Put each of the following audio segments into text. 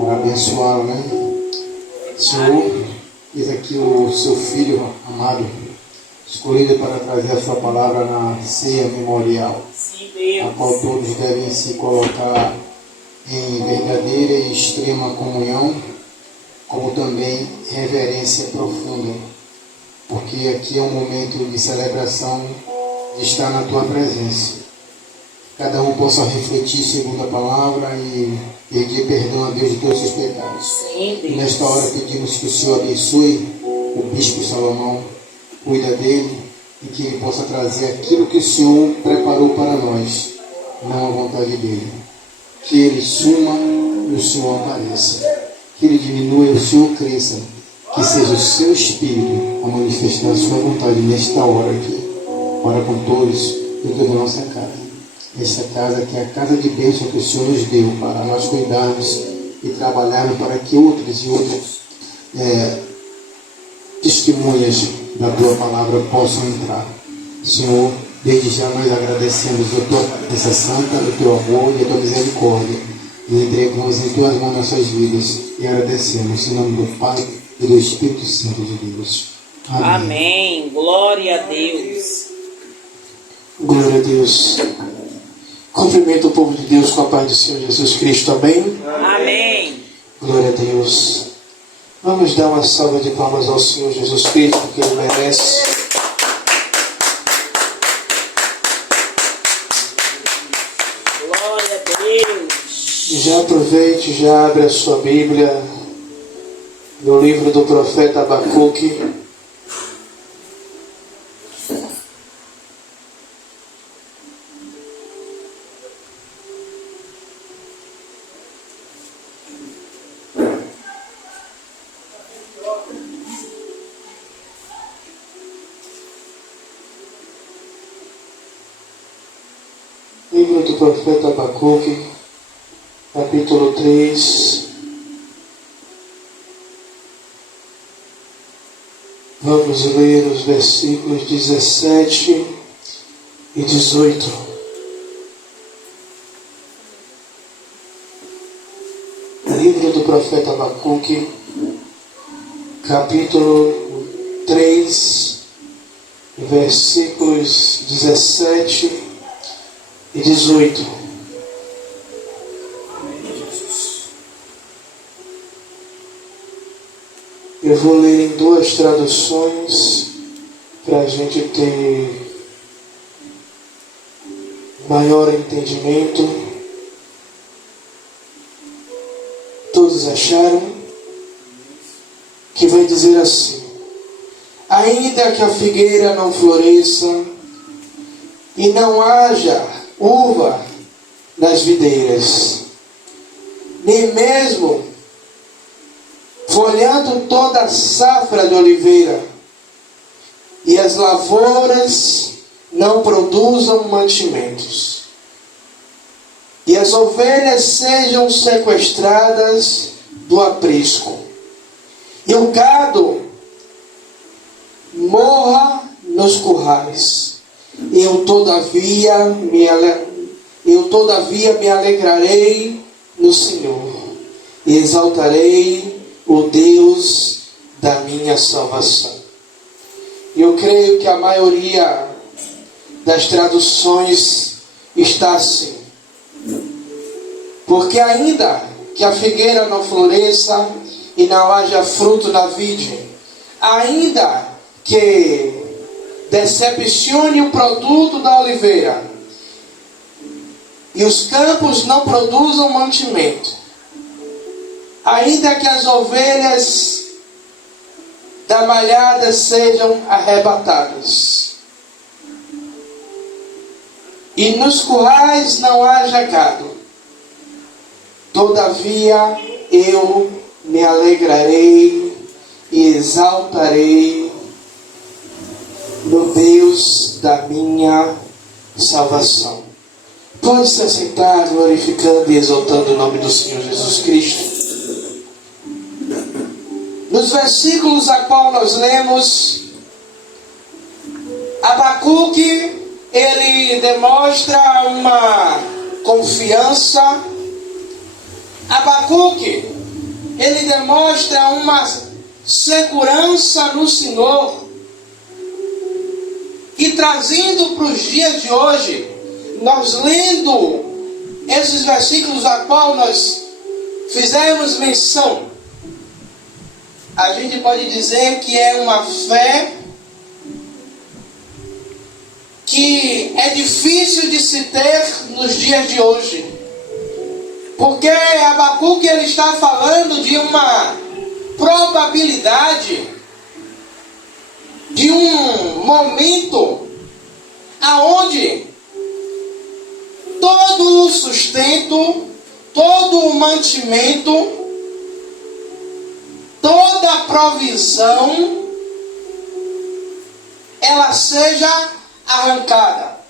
para abençoá-lo, né? Senhor, eis aqui o seu filho amado, escolhido para trazer a sua palavra na ceia memorial, a qual todos devem se colocar em verdadeira e extrema comunhão, como também reverência profunda, porque aqui é um momento de celebração de estar na tua presença. Cada um possa refletir segundo a palavra e pedir perdão a Deus de todos os seus pecados. E nesta hora pedimos que o Senhor abençoe o bispo Salomão, cuida dele e que ele possa trazer aquilo que o Senhor preparou para nós, não a vontade dele. Que ele suma e o Senhor apareça. Que ele diminua e o Senhor cresça. Que seja o seu Espírito a manifestar a sua vontade nesta hora aqui. Ora com todos e toda a nossa casa. Esta casa que é a casa de bênção que o Senhor nos deu para nós cuidarmos e trabalharmos para que outros e outros testemunhas da tua palavra possam entrar. Senhor, desde já nós agradecemos a tua presença santa, o teu amor e a tua misericórdia. E entregamos em tuas mãos nossas vidas e agradecemos em nome do Pai e do Espírito Santo de Deus. Amém. Amém. Glória a Deus. Glória a Deus. Cumprimento o povo de Deus com a paz do Senhor Jesus Cristo. Amém? Amém. Glória a Deus. Vamos dar uma salva de palmas ao Senhor Jesus Cristo, porque Ele merece. Glória a Deus. Já aproveite, já abre a sua Bíblia no livro do profeta Abacuque. Livro do profeta Abacuque, capítulo 3. Vamos ler os versículos 17 e 18. Livro do profeta Abacuque, capítulo 3, versículos 17 e 18. Eu vou ler em duas traduções para a gente ter maior entendimento. Todos acharam? Que vai dizer assim: ainda que a figueira não floresça e não haja uva nas videiras, nem mesmo folhando toda a safra de oliveira, e as lavouras não produzam mantimentos, e as ovelhas sejam sequestradas do aprisco, e o gado morra nos currais, eu todavia me alegrarei no Senhor, e exaltarei o Deus da minha salvação. Eu creio que a maioria das traduções está assim: porque ainda que a figueira não floresça e não haja fruto na vide, ainda que decepcione o produto da oliveira e os campos não produzam mantimento, ainda que as ovelhas da malhada sejam arrebatadas e nos currais não haja gado, todavia eu me alegrarei e exaltarei no Deus da minha salvação. Pode se assentar, glorificando e exaltando o nome do Senhor Jesus Cristo. Nos versículos a qual nós lemos, Abacuque, ele demonstra uma confiança. Abacuque, ele demonstra uma segurança no Senhor. E trazendo para os dias de hoje, nós lendo esses versículos a qual nós fizemos menção, a gente pode dizer que é uma fé que é difícil de se ter nos dias de hoje. Porque Abacuque ele está falando de uma probabilidade, de um momento aonde todo o sustento, todo o mantimento, toda a provisão, ela seja arrancada.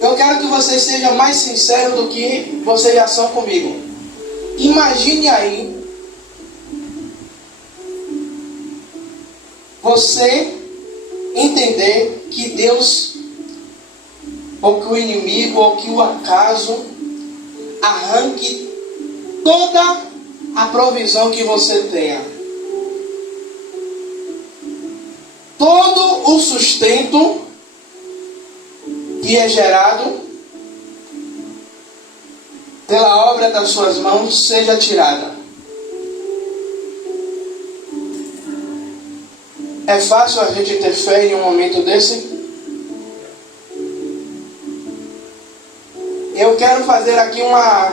Eu quero que vocês sejam mais sinceros do que vocês já são comigo. Imagine aí você entender que Deus, ou que o inimigo, ou que o acaso arranque toda a provisão que você tenha, todo o sustento que é gerado pela obra das suas mãos seja tirada. É fácil a gente ter fé em um momento desse? Eu quero fazer aqui uma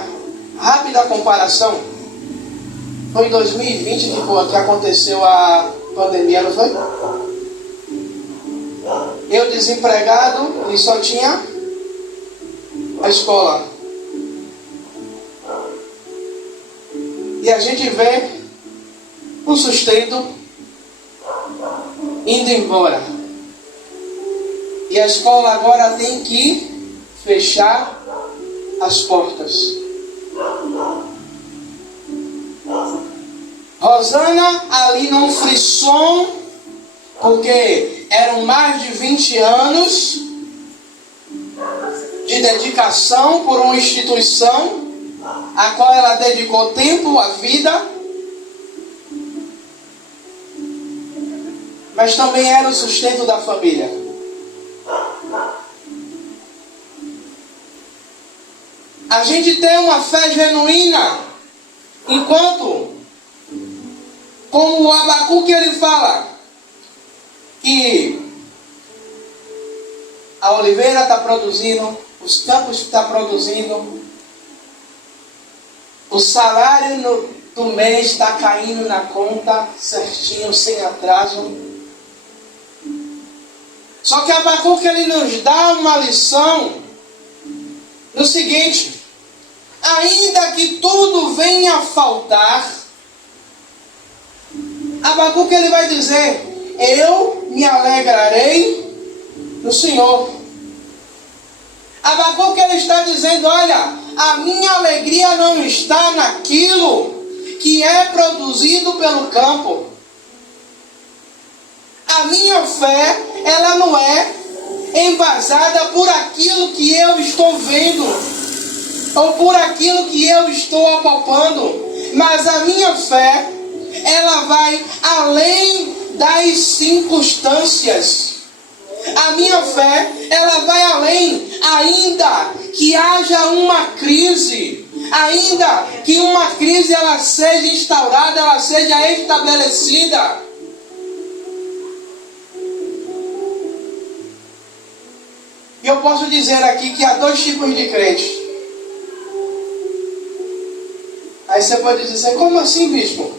rápida comparação. Foi em 2020 que aconteceu a pandemia, não foi? Eu desempregado e só tinha a escola. E a gente vê o sustento indo embora. E a escola agora tem que fechar as portas. Rosana ali num frisson, porque eram mais de 20 anos de dedicação por uma instituição a qual ela dedicou tempo, a vida, mas também era o sustento da família. A gente tem uma fé genuína, enquanto, como o Abacuque ele fala, que a oliveira está produzindo, os campos estão produzindo, o salário do mês está caindo na conta certinho, sem atraso. Só que Abacuque ele nos dá uma lição no seguinte: ainda que tudo venha a faltar, Abacuque ele vai dizer: eu me alegrarei no Senhor. Abacuque ele está dizendo: olha, a minha alegria não está naquilo que é produzido pelo campo. A minha fé, ela não é embasada por aquilo que eu estou vendo, ou por aquilo que eu estou apalpando, mas a minha fé, ela vai além das circunstâncias. A minha fé, ela vai além, ainda que haja uma crise, ainda que uma crise ela seja instaurada, ela seja estabelecida. E eu posso dizer aqui que há dois tipos de crentes. Aí você pode dizer: como assim, bispo?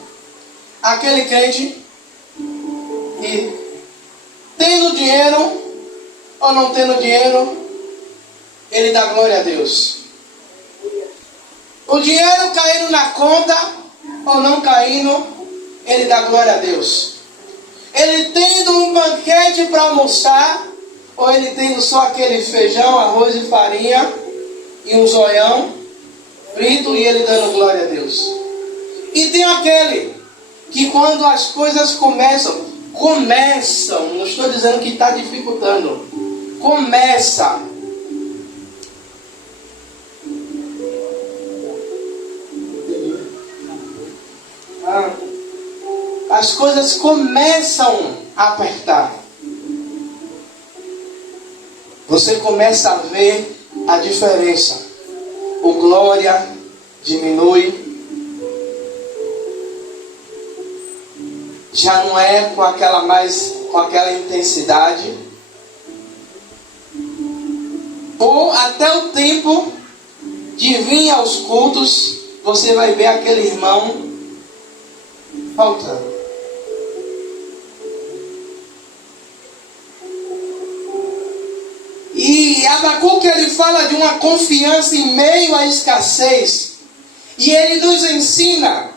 Aquele crente que, tendo dinheiro ou não tendo dinheiro, ele dá glória a Deus. O dinheiro caindo na conta ou não caindo, ele dá glória a Deus. Ele tendo um banquete para almoçar, ou ele tendo só aquele feijão, arroz e farinha e um zoião frito, e ele dando glória a Deus. E tem aquele que quando as coisas começam, não estou dizendo que está dificultando, as coisas começam a apertar. Você começa a ver a diferença. O glória diminui. Já não é com aquela intensidade. Ou até o tempo de vir aos cultos, você vai ver aquele irmão faltando. E Abacuque, ele fala de uma confiança em meio à escassez. E ele nos ensina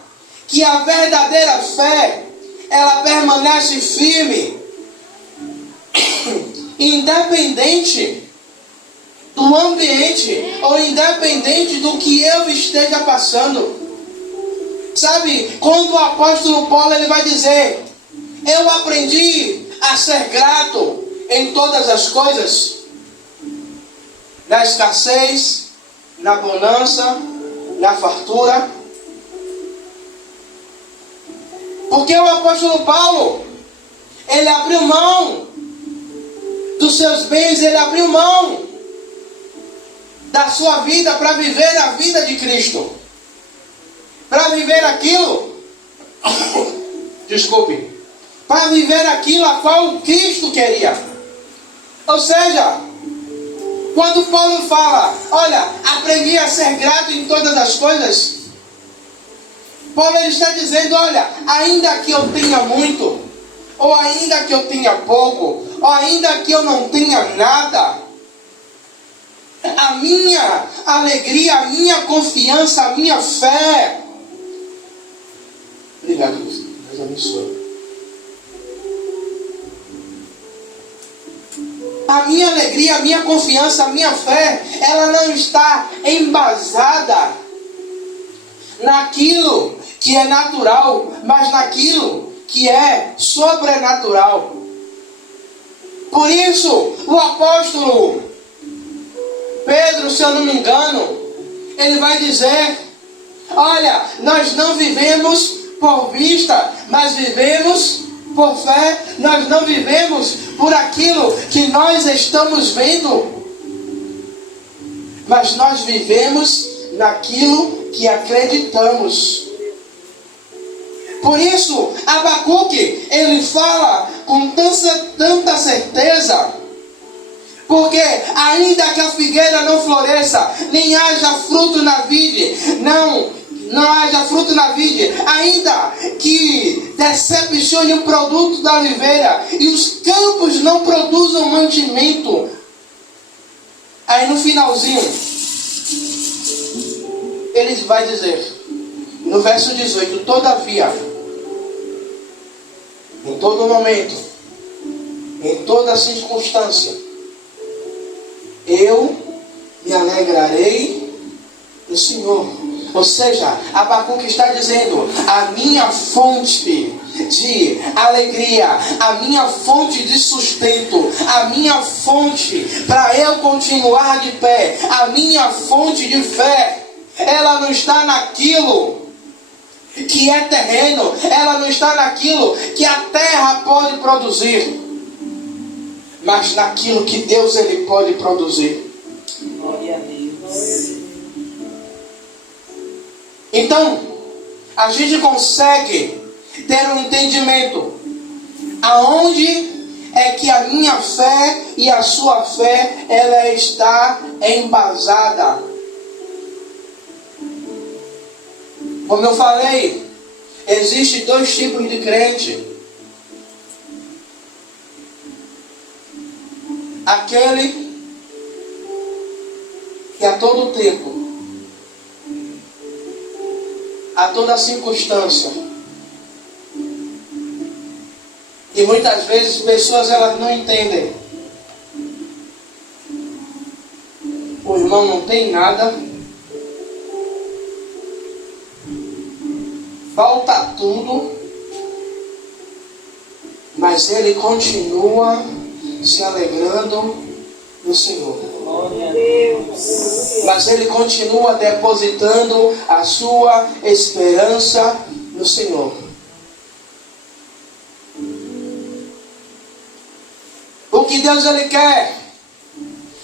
que a verdadeira fé, ela permanece firme, independente do ambiente, ou independente do que eu esteja passando. Sabe, quando o apóstolo Paulo, ele vai dizer: eu aprendi a ser grato em todas as coisas, na escassez, na bonança, na fartura. Porque o apóstolo Paulo, ele abriu mão dos seus bens, ele abriu mão da sua vida para viver a vida de Cristo. Para viver aquilo, para viver aquilo a qual Cristo queria. Ou seja, quando Paulo fala, olha, aprendi a ser grato em todas as coisas, Paulo, ele está dizendo, olha, ainda que eu tenha muito, ou ainda que eu tenha pouco, ou ainda que eu não tenha nada, a minha alegria, a minha confiança, a minha fé. Obrigado, Deus abençoe. A minha alegria, a minha confiança, a minha fé, ela não está embasada naquilo que é natural, mas naquilo que é sobrenatural. Por isso, o apóstolo Pedro, se eu não me engano, ele vai dizer, olha, nós não vivemos por vista, mas vivemos por fé. Nós não vivemos por aquilo que nós estamos vendo, mas nós vivemos naquilo que acreditamos. Por isso, Abacuque, ele fala com tanta certeza, porque ainda que a figueira não floresça, nem haja fruto na vide, não haja fruto na vide, ainda que decepcione o produto da oliveira, e os campos não produzam mantimento. Aí no finalzinho, ele vai dizer, no verso 18, todavia, em todo momento, em toda circunstância, eu me alegrarei no Senhor. Ou seja, Abacuque está dizendo, a minha fonte de alegria, a minha fonte de sustento, a minha fonte para eu continuar de pé, a minha fonte de fé, ela não está naquilo que é terreno, ela não está naquilo que a terra pode produzir, mas naquilo que Deus ele pode produzir. Glória a Deus. Então, a gente consegue ter um entendimento aonde é que a minha fé e a sua fé ela está embasada. Como eu falei, existem dois tipos de crente. Aquele que a todo tempo, a toda circunstância, e muitas vezes pessoas elas não entendem. O irmão não tem nada, falta tudo, mas ele continua se alegrando no Senhor. Glória a Deus. Mas ele continua depositando a sua esperança do Senhor. O que Deus ele quer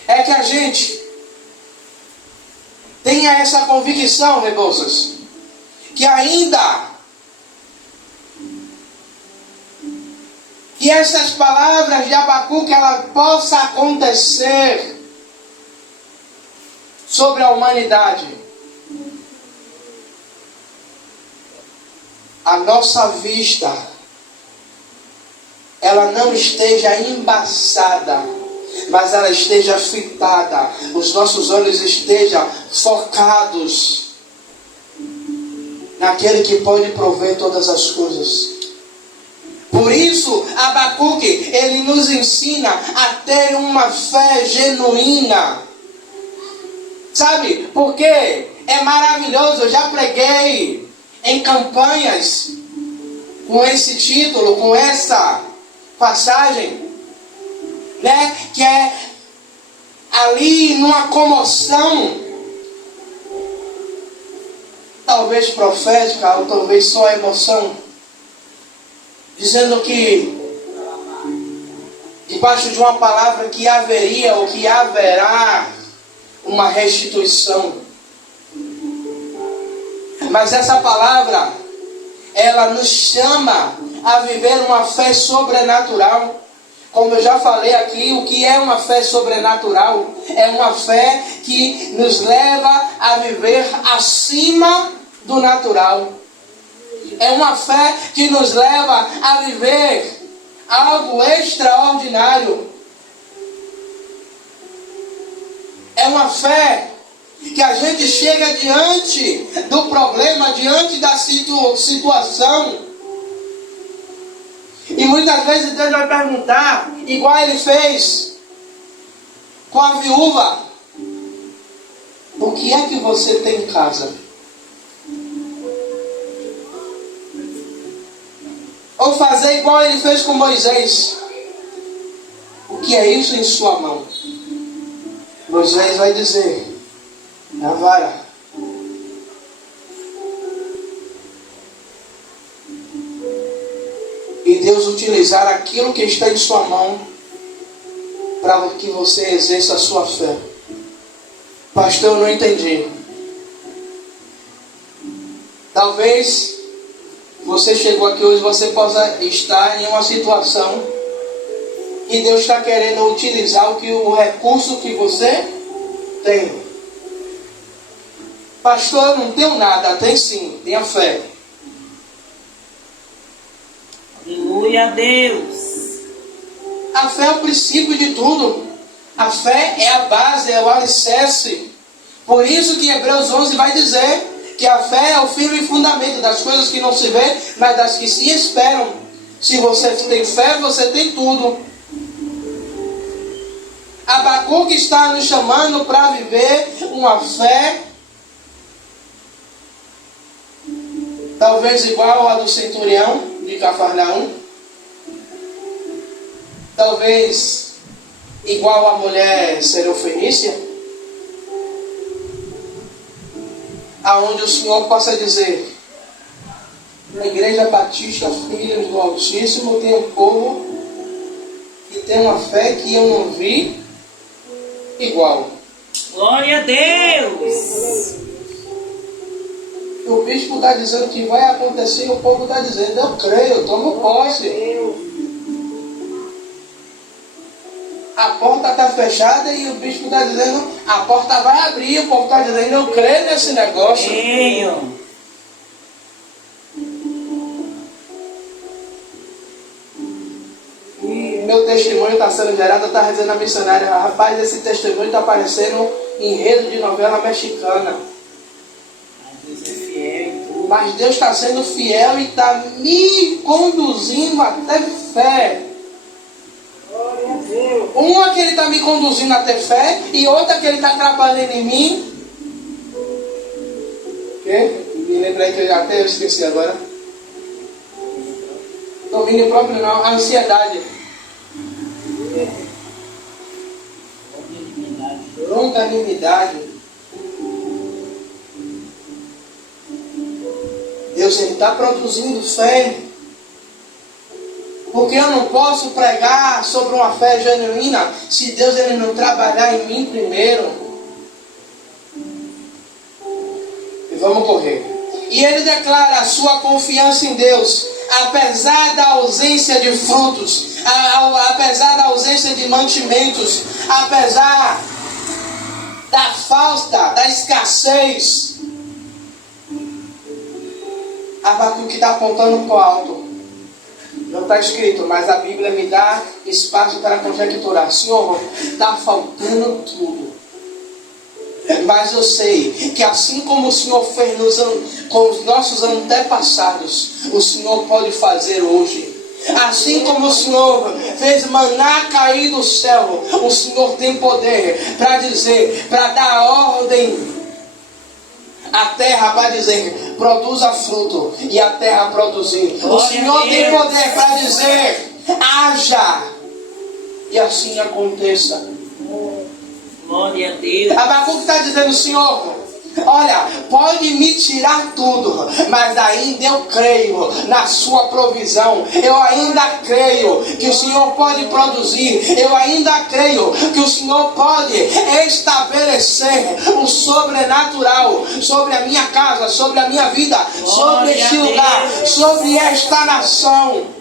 é que a gente tenha essa convicção, Rebouças, que ainda que essas palavras de Abacuque ela possa acontecer sobre a humanidade. A nossa vista ela não esteja embaçada, mas ela esteja fitada, os nossos olhos estejam focados naquele que pode prover todas as coisas. Por isso, Abacuque, ele nos ensina a ter uma fé genuína. Sabe, porque é maravilhoso, eu já preguei em campanhas com esse título, com essa passagem, né, que é ali numa comoção, talvez profética ou talvez só emoção, dizendo que debaixo de uma palavra que haveria ou que haverá uma restituição. Mas essa palavra ela nos chama a viver uma fé sobrenatural. Como eu já falei aqui, o que é uma fé sobrenatural? É uma fé que nos leva a viver acima do natural. É uma fé que nos leva a viver algo extraordinário. É uma fé que a gente chega diante do problema, diante da situação. E muitas vezes Deus vai perguntar, igual Ele fez com a viúva: o que é que você tem em casa? Ou fazer igual Ele fez com Moisés: o que é isso em sua mão? Moisés vai dizer: é a vara. E Deus utilizar aquilo que está em sua mão para que você exerça a sua fé. Pastor, eu não entendi. Talvez você chegou aqui hoje, você possa estar em uma situação e Deus está querendo utilizar o recurso que você tem. Pastor, eu não tenho nada. Tem sim, tenha fé. Aleluia a Deus. A fé é o princípio de tudo. A fé é a base, é o alicerce. Por isso que Hebreus 11 vai dizer que a fé é o firme fundamento das coisas que não se vê, mas das que se esperam. Se você tem fé, você tem tudo. Abacuque está nos chamando para viver uma fé talvez igual à do centurião de Cafarnaum, talvez igual à mulher serofenícia, aonde o Senhor possa dizer: na Igreja Batista Filhos do Altíssimo tem um povo que tem uma fé que eu não vi igual. Glória a Deus. O bispo está dizendo que vai acontecer e o povo está dizendo: eu creio, eu tomo posse. A porta está fechada e o bispo está dizendo: a porta vai abrir. O povo está dizendo: eu creio nesse negócio. Creio. E meu testemunho está sendo gerado. Eu estava dizendo à missionária: rapaz, esse testemunho está parecendo enredo de novela mexicana. Mas Deus está sendo fiel e está me conduzindo até fé. Uma que Ele está me conduzindo até fé e outra que Ele está trabalhando em mim. Me lembrei que eu já até esqueci agora. Domínio próprio não, a ansiedade. Longanimidade. Deus está produzindo fé. Porque eu não posso pregar sobre uma fé genuína se Deus ele não trabalhar em mim primeiro. E vamos correr. E ele declara a sua confiança em Deus, apesar da ausência de frutos, apesar da ausência de mantimentos, apesar da falta, da escassez. Abacuque está apontando para o alto. Não está escrito, mas a Bíblia me dá espaço para conjecturar. Senhor, está faltando tudo. Mas eu sei que assim como o Senhor fez com os nossos antepassados, o Senhor pode fazer hoje. Assim como o Senhor fez maná cair do céu, o Senhor tem poder para dizer, para dar ordem à terra, para dizer, produza fruto, e a terra produzir. O Senhor tem poder para dizer, haja, e assim aconteça. Glória a Deus. Abacuque está dizendo, Senhor, olha, pode me tirar tudo, mas ainda eu creio na sua provisão. Eu ainda creio que o Senhor pode produzir. Eu ainda creio que o Senhor pode estabelecer o sobrenatural sobre a minha casa, sobre a minha vida, sobre este lugar, sobre esta nação.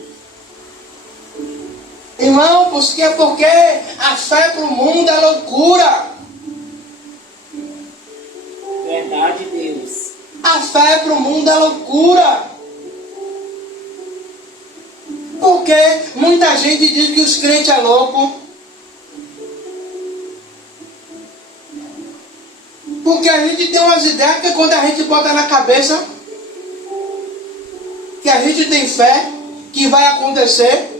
Irmão, porque a fé para o mundo é loucura. Verdade, Deus. A fé para o mundo é loucura. Porque muita gente diz que os crentes é louco. Porque a gente tem umas ideias que quando a gente bota na cabeça que a gente tem fé, que vai acontecer.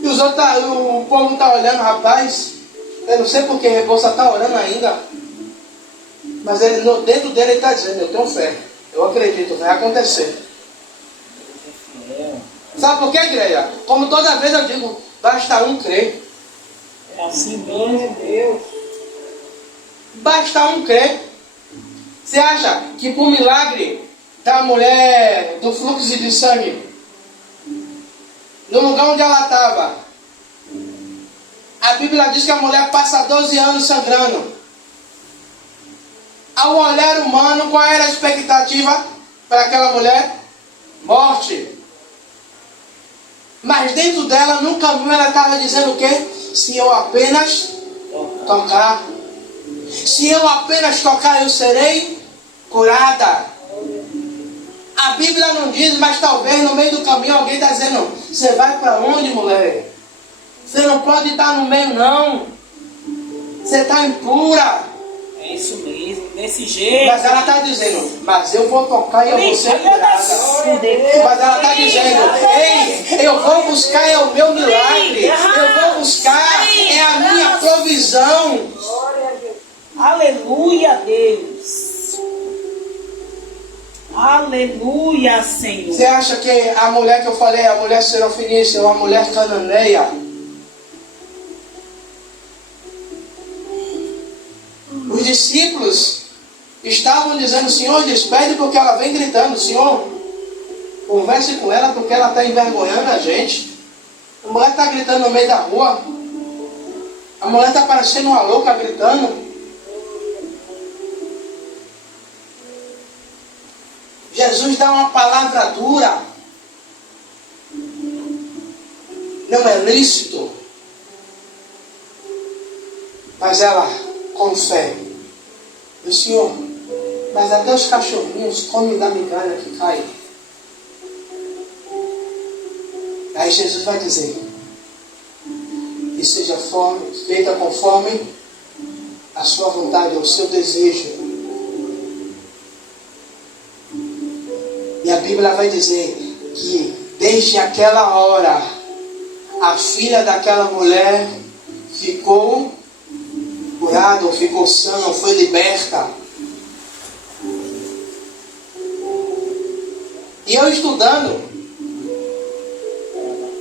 E o povo está olhando, rapaz. Eu não sei porque a Rebouça está orando ainda. Mas dentro dele ele está dizendo, eu tenho fé. Eu acredito, vai acontecer. Sabe por quê, igreja? Como toda vez eu digo, basta um crer. É assim mesmo, Deus. Basta um crer. Você acha que por milagre da mulher do fluxo de sangue, no lugar onde ela estava, a Bíblia diz que a mulher passa 12 anos sangrando. Ao olhar humano, qual era a expectativa para aquela mulher? Morte. Mas dentro dela, no caminho, ela estava dizendo o quê? Se eu apenas tocar. Se eu apenas tocar, eu serei curada. A Bíblia não diz, mas talvez no meio do caminho alguém está dizendo, você vai para onde, mulher? Você não pode estar no meio, não. Você está impura. É isso mesmo, desse jeito. Mas ela está dizendo, mas eu vou tocar e eu vou ser curada. Mas ela está dizendo, ei, eu vou buscar é o meu milagre. Eu vou buscar é a minha provisão. Aleluia, Deus. Aleluia, Senhor. Você acha que a mulher que eu falei, a mulher serofenícia, uma mulher cananeia, os discípulos estavam dizendo, Senhor, despede porque ela vem gritando, Senhor, converse com ela porque ela está envergonhando a gente. A mulher está gritando no meio da rua. A mulher está parecendo uma louca gritando. Jesus dá uma palavra dura. Não é lícito. Mas ela, com fé, diz, Senhor, mas até os cachorrinhos comem da migalha que cai. Aí Jesus vai dizer, que seja feita conforme a sua vontade, o seu desejo. E a Bíblia vai dizer que desde aquela hora, a filha daquela mulher ficou curada, ou ficou sã, ou foi liberta. E eu estudando,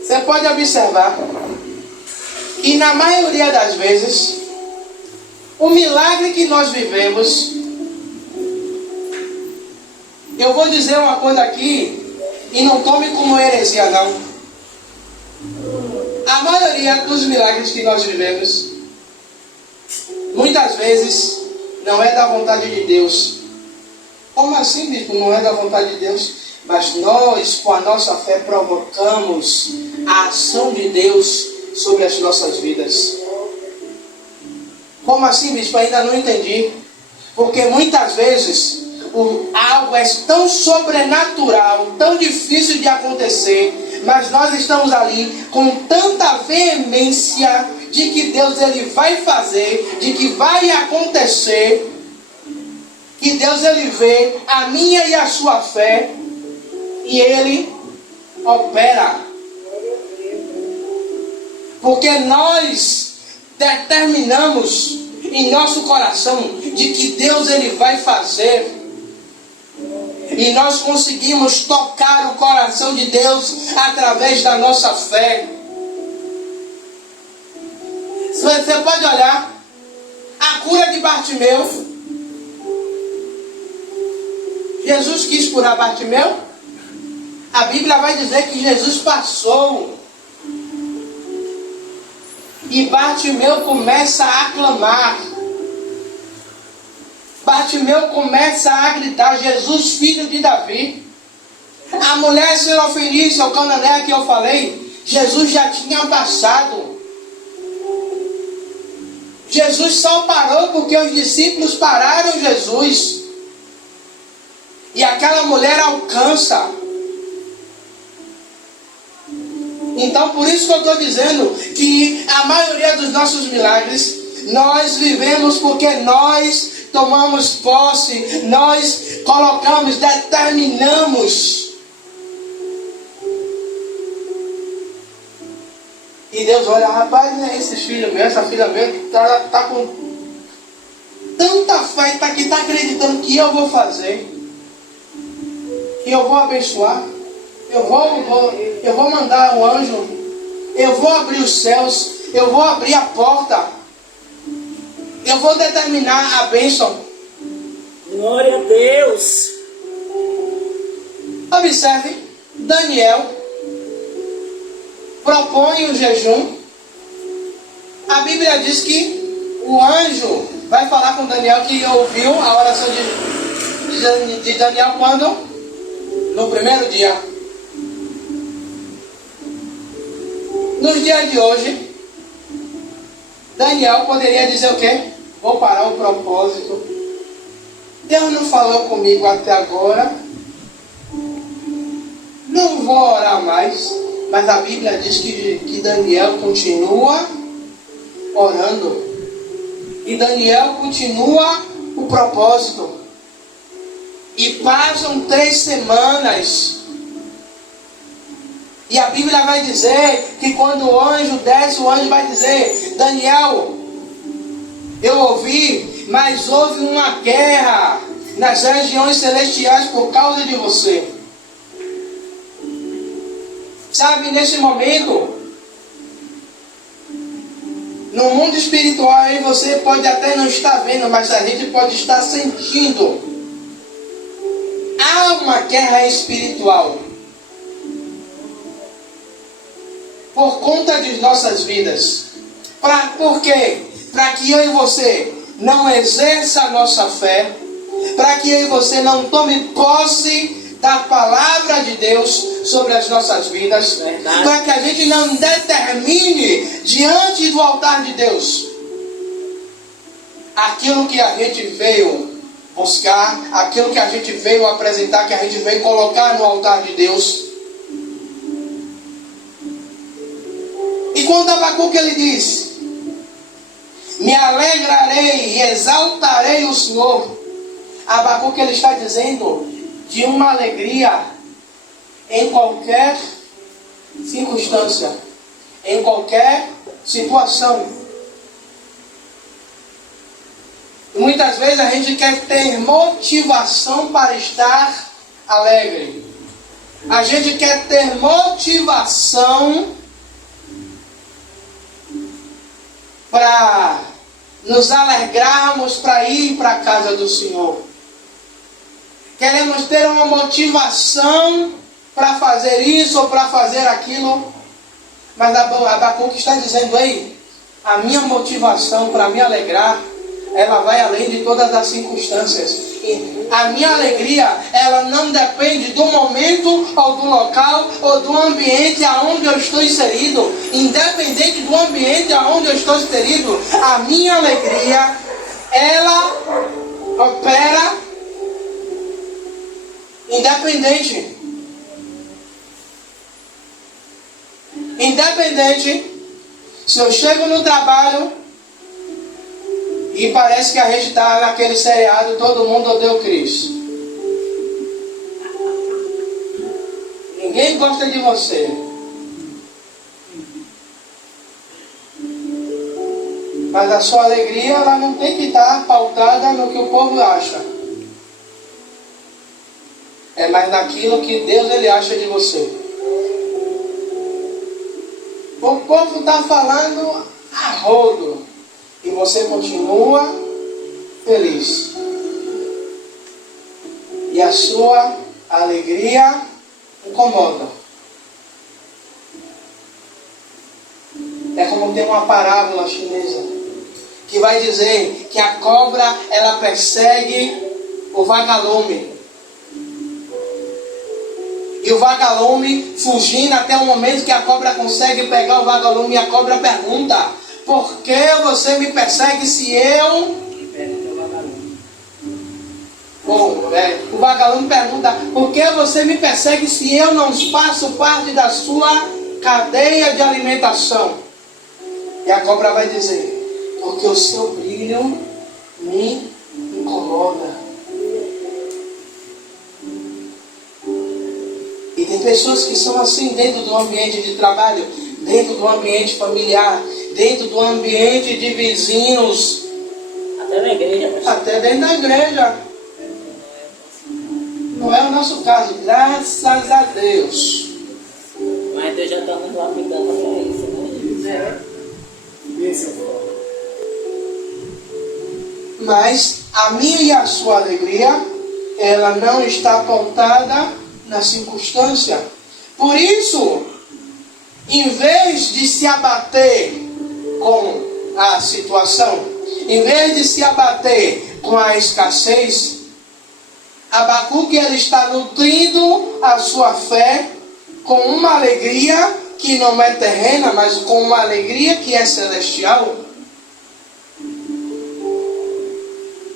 você pode observar que na maioria das vezes, o milagre que nós vivemos Eu vou dizer uma coisa aqui, e não tome como heresia não. A maioria dos milagres que nós vivemos, muitas vezes, não é da vontade de Deus. Como assim, bispo? Não é da vontade de Deus? Mas nós, com a nossa fé, provocamos a ação de Deus sobre as nossas vidas. Como assim, bispo? Ainda não entendi. Porque muitas vezes algo é tão sobrenatural, tão difícil de acontecer, mas nós estamos ali com tanta veemência de que Deus ele vai fazer, de que vai acontecer, que Deus ele vê a minha e a sua fé e ele opera. Porque nós determinamos em nosso coração de que Deus ele vai fazer. E nós conseguimos tocar o coração de Deus através da nossa fé. Você pode olhar a cura de Bartimeu. Jesus quis curar Bartimeu. A Bíblia vai dizer que Jesus passou. E Bartimeu começa a clamar. Bartimeu começa a gritar: Jesus, filho de Davi. A mulher serofenícia, o cananeia que eu falei, Jesus já tinha passado. Jesus só parou porque os discípulos pararam Jesus. E aquela mulher alcança. Então, por isso que eu estou dizendo que a maioria dos nossos milagres, nós vivemos porque nós tomamos posse, nós colocamos, determinamos. E Deus olha, rapaz, né, esse filho meu, essa filha minha, que está com tanta fé, que está acreditando que eu vou fazer, que eu vou abençoar, eu vou mandar o anjo, eu vou abrir os céus, eu vou abrir a porta, eu vou determinar a bênção. Glória a Deus. Observe, Daniel propõe o jejum. A Bíblia diz que o anjo vai falar com Daniel que ouviu a oração de Daniel quando? No primeiro dia. Nos dias de hoje, Daniel poderia dizer o quê? Vou parar o propósito. Deus não falou comigo até agora. Não vou orar mais. Mas a Bíblia diz que Daniel continua orando. E Daniel continua o propósito. E passam 3 semanas. E a Bíblia vai dizer que quando o anjo desce, o anjo vai dizer: Daniel, eu ouvi, mas houve uma guerra nas regiões celestiais por causa de você. Sabe, nesse momento, no mundo espiritual aí você pode até não estar vendo, mas a gente pode estar sentindo. Há uma guerra espiritual. Por conta de nossas vidas. Por quê? Para que eu e você não exerça a nossa fé. Para que eu e você não tome posse da palavra de Deus sobre as nossas vidas. Para que a gente não determine diante do altar de Deus aquilo que a gente veio buscar, aquilo que a gente veio apresentar, que a gente veio colocar no altar de Deus. E quando Abacuque ele diz: me alegrarei e exaltarei o Senhor. Abacuque ele está dizendo de uma alegria em qualquer circunstância, em qualquer situação. E muitas vezes a gente quer ter motivação para estar alegre. A gente quer ter motivação para nos alegrarmos para ir para a casa do Senhor. Queremos ter uma motivação para fazer isso ou para fazer aquilo. Mas Abacuque está dizendo, ei, a minha motivação para me alegrar, ela vai além de todas as circunstâncias. E a minha alegria, ela não depende do momento, ou do local, ou do ambiente aonde eu estou inserido. Independente do ambiente aonde eu estou inserido, a minha alegria, ela opera independente. Independente se eu chego no trabalho e parece que a gente está naquele seriado Todo Mundo Odeia o Chris. Ninguém gosta de você. Mas a sua alegria, ela não tem que estar pautada no que o povo acha. É mais naquilo que Deus ele acha de você. O povo está falando a rodo e você continua feliz. E a sua alegria incomoda. É como tem uma parábola chinesa que vai dizer que a cobra ela persegue o vagalume. E o vagalume fugindo até o momento que a cobra consegue pegar o vagalume. E a cobra pergunta: por que você me persegue se eu... O vagalume pergunta: por que você me persegue se eu não faço parte da sua cadeia de alimentação? E a cobra vai dizer: porque o seu brilho me incomoda. E tem pessoas que são assim dentro do ambiente de trabalho, dentro do ambiente familiar, dentro do ambiente de vizinhos. Até na igreja. Mas... até dentro da igreja. Não é o nosso caso, graças a Deus. Mas Deus já está nos lapidando para isso, né? Mas a minha e a sua alegria, ela não está apontada na circunstância. Por isso, em vez de se abater com a situação, em vez de se abater com a escassez, Abacuque ele está nutrindo a sua fé com uma alegria que não é terrena, mas com uma alegria que é celestial.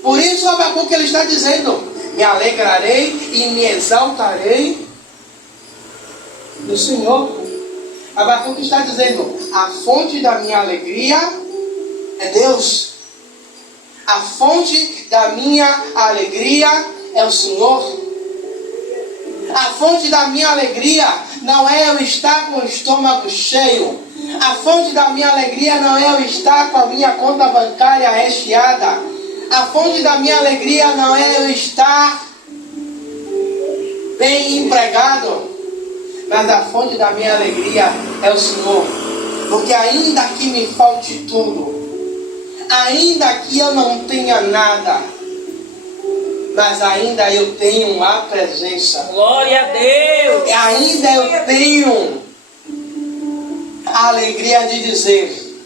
Por isso Abacuque ele está dizendo: me alegrarei e me exaltarei no Senhor. Abacuque está dizendo: a fonte da minha alegria é Deus. A fonte da minha alegria é o Senhor. A fonte da minha alegria não é eu estar com o estômago cheio. A fonte da minha alegria não é eu estar com a minha conta bancária recheada. A fonte da minha alegria não é eu estar bem empregado. Mas a fonte da minha alegria é o Senhor. Porque ainda que me falte tudo, ainda que eu não tenha nada, mas ainda eu tenho a presença. Glória a Deus! E ainda eu tenho a alegria de dizer: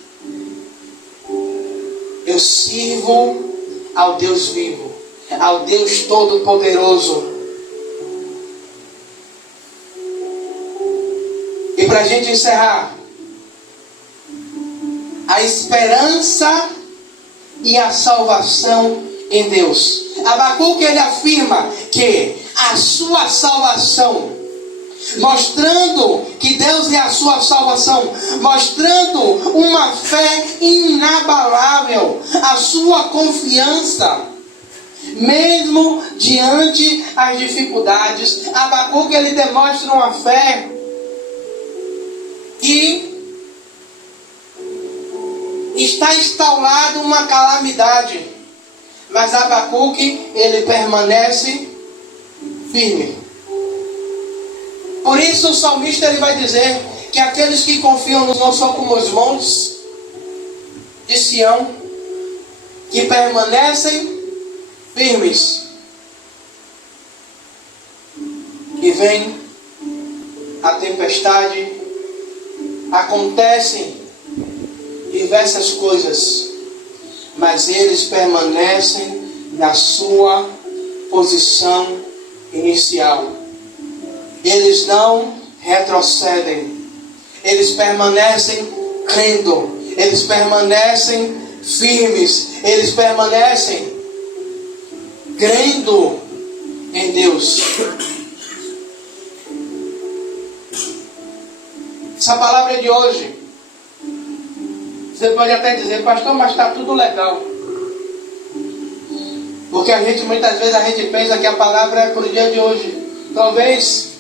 eu sirvo ao Deus vivo, ao Deus Todo-Poderoso. E para a gente encerrar, a esperança e a salvação em Deus. Abacuque ele afirma que a sua salvação, mostrando que Deus é a sua salvação, mostrando uma fé inabalável, a sua confiança, mesmo diante as dificuldades. Abacuque ele demonstra uma fé que está instaurada uma calamidade, mas Abacuque ele permanece firme. Por isso o salmista ele vai dizer que aqueles que confiam não são como os montes de Sião, que permanecem firmes. vem a tempestade, acontecem diversas coisas, mas eles permanecem na sua posição inicial. Eles não retrocedem. Eles permanecem crendo. Eles permanecem firmes. Eles permanecem crendo em Deus. Essa palavra de hoje, você pode até dizer, pastor, mas está tudo legal. Porque muitas vezes a gente pensa que a palavra é para o dia de hoje. Talvez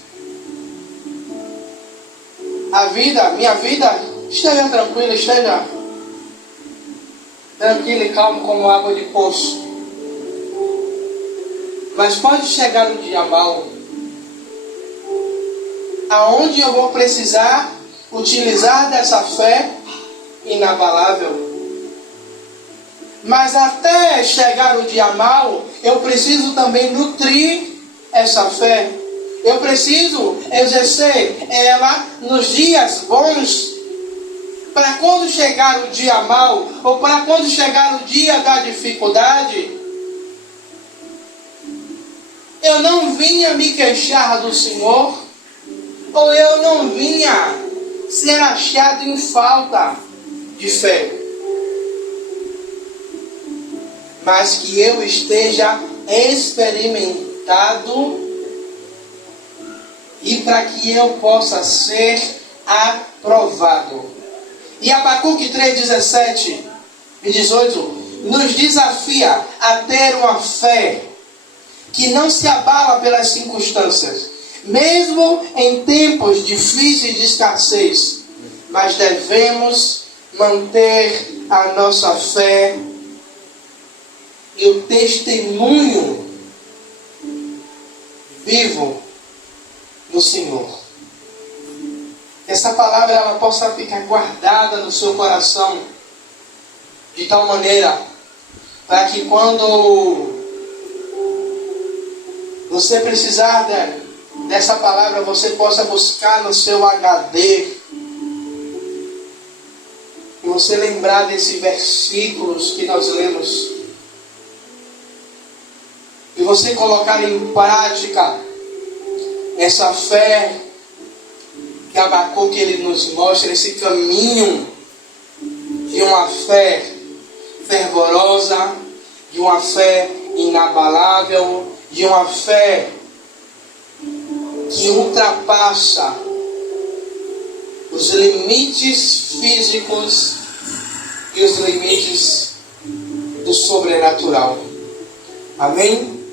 minha vida esteja tranquila, esteja tranquila e calma como água de poço. Mas pode chegar um dia mau, aonde eu vou precisar utilizar dessa fé inabalável. Mas até chegar o dia mau, eu preciso também nutrir essa fé. Eu preciso exercer ela nos dias bons, para quando chegar o dia mau, ou para quando chegar o dia da dificuldade, eu não vinha me queixar do Senhor, ou eu não vinha ser achado em falta de fé, mas que eu esteja experimentado e para que eu possa ser aprovado. E Abacuque 3:17 e 18 nos desafia a ter uma fé que não se abala pelas circunstâncias, mesmo em tempos difíceis de escassez, mas devemos manter a nossa fé e o testemunho vivo do Senhor. Que essa palavra ela possa ficar guardada no seu coração, de tal maneira para que quando você precisar dessa palavra, você possa buscar no seu HD e você lembrar desses versículos que nós lemos e você colocar em prática essa fé que Abacuque ele nos mostra, esse caminho de uma fé fervorosa, de uma fé inabalável, de uma fé que ultrapassa os limites físicos e os limites do sobrenatural. Amém?